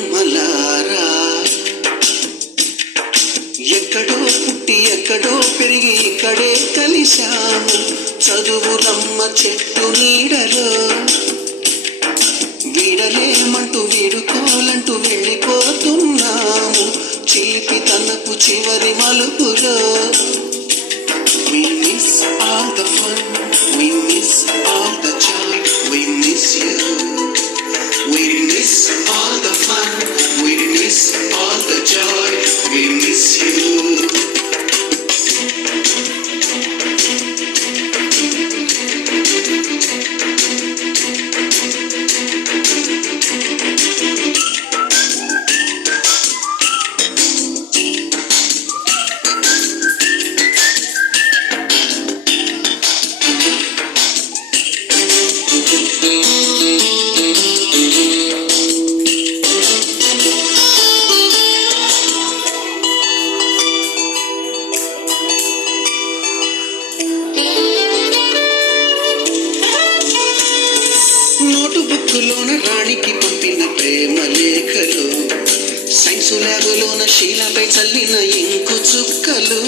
అమ్మలారా, ఎక్కడో పుట్టి ఎక్కడో పెరిగి ఇక్కడే కలిశాము చదువులమ్మ చెట్టు నీడలో. వీడలేమంటూ వీడుకోలంటూ వెళ్ళిపోతున్నాము చిలిపి తనపు చివరి మలుపులో. We miss all the fun, we miss all the joy, we miss you. We miss all the fun, we miss all the joy, we miss you. Note బుక్కులోన రాణికి పంపిన ప్రేమ లేఖలు, సైన్సు ల్యాబులోన శీలపై చల్లిన ఇంకు చుక్కలు.